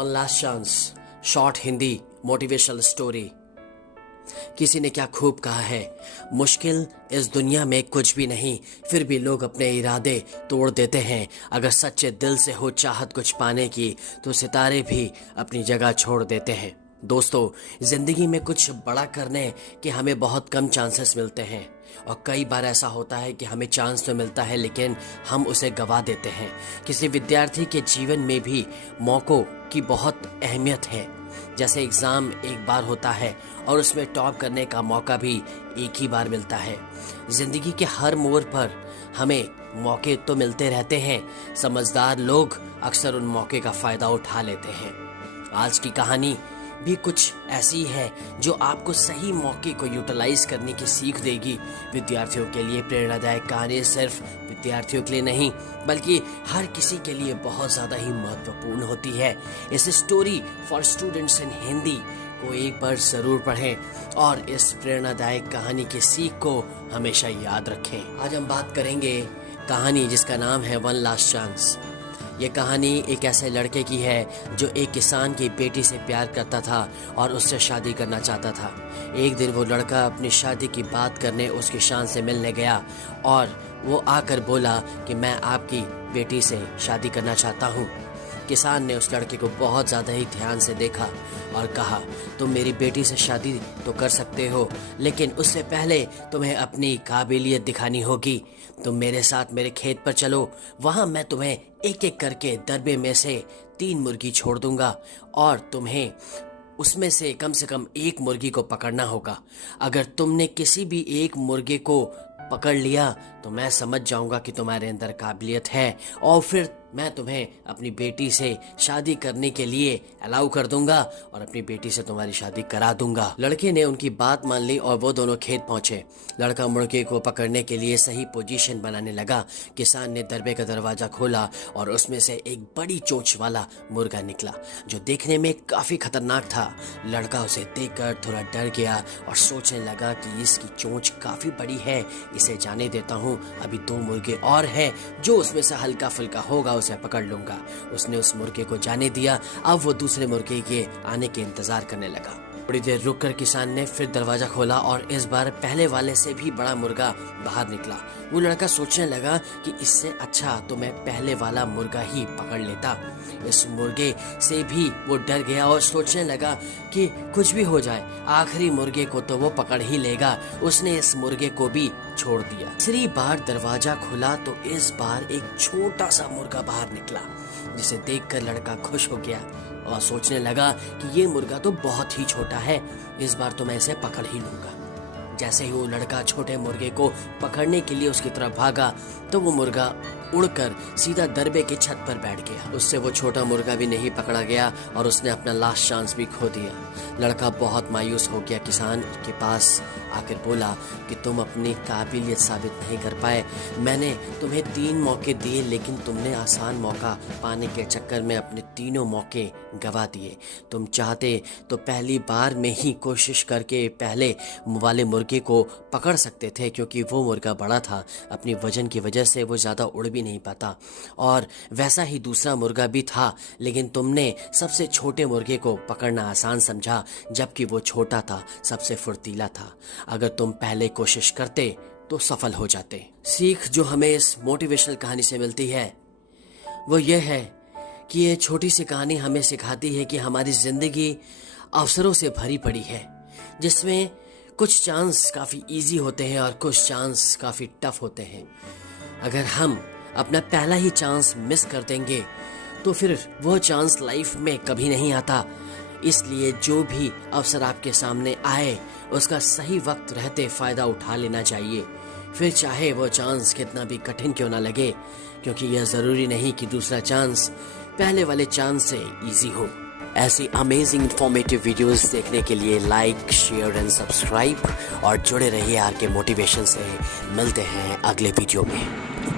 One last chance short Hindi motivational story. किसी ने क्या खूब कहा है, मुश्किल इस दुनिया में कुछ भी नहीं, फिर भी लोग अपने इरादे तोड़ देते हैं। अगर सच्चे दिल से हो चाहत कुछ पाने की तो सितारे भी अपनी जगह छोड़ देते हैं। दोस्तों, जिंदगी में कुछ बड़ा करने के हमें बहुत कम चांसेस मिलते हैं और कई बार ऐसा होता है कि हमें चांस तो मिलता है लेकिन हम उसे गवा देते हैं। किसी विद्यार्थी के जीवन में भी मौकों की बहुत अहमियत है। जैसे एग्ज़ाम एक बार होता है और उसमें टॉप करने का मौका भी एक ही बार मिलता है। जिंदगी के हर मोड़ पर हमें मौके तो मिलते रहते हैं, समझदार लोग अक्सर उन मौके का फ़ायदा उठा लेते हैं। आज की कहानी भी कुछ ऐसी है जो आपको सही मौके को यूटिलाइज करने की सीख देगी। विद्यार्थियों के लिए प्रेरणादायक कहानी सिर्फ विद्यार्थियों के लिए नहीं बल्कि हर किसी के लिए बहुत ज़्यादा ही महत्वपूर्ण होती है। इस story for students in Hindi को एक बार ज़रूर पढ़ें और इस प्रेरणादायक कहानी की सीख को हमेशा याद रखें। आज हम बात करेंगे कहानी जिसका नाम है वन लास्ट चांस। ये कहानी एक ऐसे लड़के की है जो एक किसान की बेटी से प्यार करता था और उससे शादी करना चाहता था। एक दिन वो लड़का अपनी शादी की बात करने उस किसान से मिलने गया और वो आकर बोला कि मैं आपकी बेटी से शादी करना चाहता हूँ। किसान ने उस लड़के को बहुत ज़्यादा ही ध्यान से देखा और कहा, तुम मेरी बेटी से शादी तो कर सकते हो लेकिन उससे पहले तुम्हें अपनी काबिलियत दिखानी होगी। तुम मेरे साथ मेरे खेत पर चलो, वहाँ मैं तुम्हें एक एक करके दरबे में से 3 मुर्गी छोड़ दूंगा और तुम्हें उसमें से कम एक मुर्गी को पकड़ना होगा। अगर तुमने किसी भी एक मुर्गे को पकड़ लिया तो मैं समझ जाऊंगा कि तुम्हारे अंदर काबिलियत है और फिर मैं तुम्हें अपनी बेटी से शादी करने के लिए अलाउ कर दूंगा और अपनी बेटी से तुम्हारी शादी करा दूंगा। लड़के ने उनकी बात मान ली और वो दोनों खेत पहुंचे। लड़का मुर्गे को पकड़ने के लिए सही पोजीशन बनाने लगा। किसान ने दरबे का दरवाजा खोला और उसमें से एक बड़ी चोंच वाला मुर्गा निकला जो देखने में काफी खतरनाक था। लड़का उसे देखकर थोड़ा डर गया और सोचने लगा कि इसकी चोंच काफी बड़ी है, इसे जाने देता हूँ। अभी 2 मुर्गे और हैं, जो उसमें से हल्का फुल्का होगा उसे पकड़ लूंगा। उसने उस मुर्गे को जाने दिया। अब वो दूसरे मुर्गे के आने के इंतजार करने लगा। थोड़ी देर रुककर किसान ने फिर दरवाजा खोला और इस बार पहले वाले से भी बड़ा मुर्गा बाहर निकला। वो लड़का सोचने लगा कि इससे अच्छा तो मैं पहले वाला मुर्गा ही पकड़ लेता। इस मुर्गे से भी वो डर गया और सोचने लगा कि कुछ भी हो जाए आखिरी मुर्गे को तो वो पकड़ ही लेगा। उसने इस मुर्गे को भी छोड़ दिया। तीसरी बार दरवाजा खुला तो इस बार एक छोटा सा मुर्गा बाहर निकला जिसे देखकर लड़का खुश हो गया और सोचने लगा कि ये मुर्गा तो बहुत ही छोटा है, इस बार तो मैं इसे पकड़ ही लूंगा। जैसे ही वो लड़का छोटे मुर्गे को पकड़ने के लिए उसकी तरफ भागा तो वो मुर्गा उड़कर सीधा दरबे की छत पर बैठ गया। उससे वो छोटा मुर्गा भी नहीं पकड़ा गया और उसने अपना लास्ट चांस भी खो दिया। लड़का बहुत मायूस हो गया। किसान के पास आकर बोला कि तुम अपनी काबिलियत साबित नहीं कर पाए। मैंने तुम्हें 3 मौके दिए लेकिन तुमने आसान मौका पाने के चक्कर में अपने तीनों मौके गवा दिए। तुम चाहते तो पहली बार में ही कोशिश करके पहले वाले मुर्गे को पकड़ सकते थे क्योंकि वो मुर्गा बड़ा था। अपनी वजन की वजह से वो ज़्यादा उड़ भी नहीं पाता और वैसा ही दूसरा मुर्गा भी था, लेकिन तुमने सबसे छोटे मुर्गे को पकड़ना आसान समझा जबकि वो छोटा था, सबसे फुर्तीला था। अगर तुम पहले कोशिश करते तो सफल हो जाते। सीख जो हमें इस मोटिवेशनल कहानी से मिलती है वो ये है कि ये छोटी सी कहानी हमें सिखाती है कि हमारी जिंदगी अवसरों से भरी पड़ी है जिसमें कुछ चांस काफ़ी इजी होते हैं और कुछ चांस काफ़ी टफ होते हैं। अगर हम अपना पहला ही चांस मिस कर देंगे तो फिर वो चांस लाइफ में कभी नहीं आता। इसलिए जो भी अवसर आपके सामने आए उसका सही वक्त रहते फ़ायदा उठा लेना चाहिए, फिर चाहे वो चांस कितना भी कठिन क्यों ना लगे, क्योंकि यह ज़रूरी नहीं कि दूसरा चांस पहले वाले चांस से इजी हो। ऐसी अमेजिंग इन्फॉर्मेटिव वीडियोस देखने के लिए लाइक, शेयर एंड सब्सक्राइब और जुड़े रहिए आर के मोटिवेशन से। मिलते हैं अगले वीडियो में।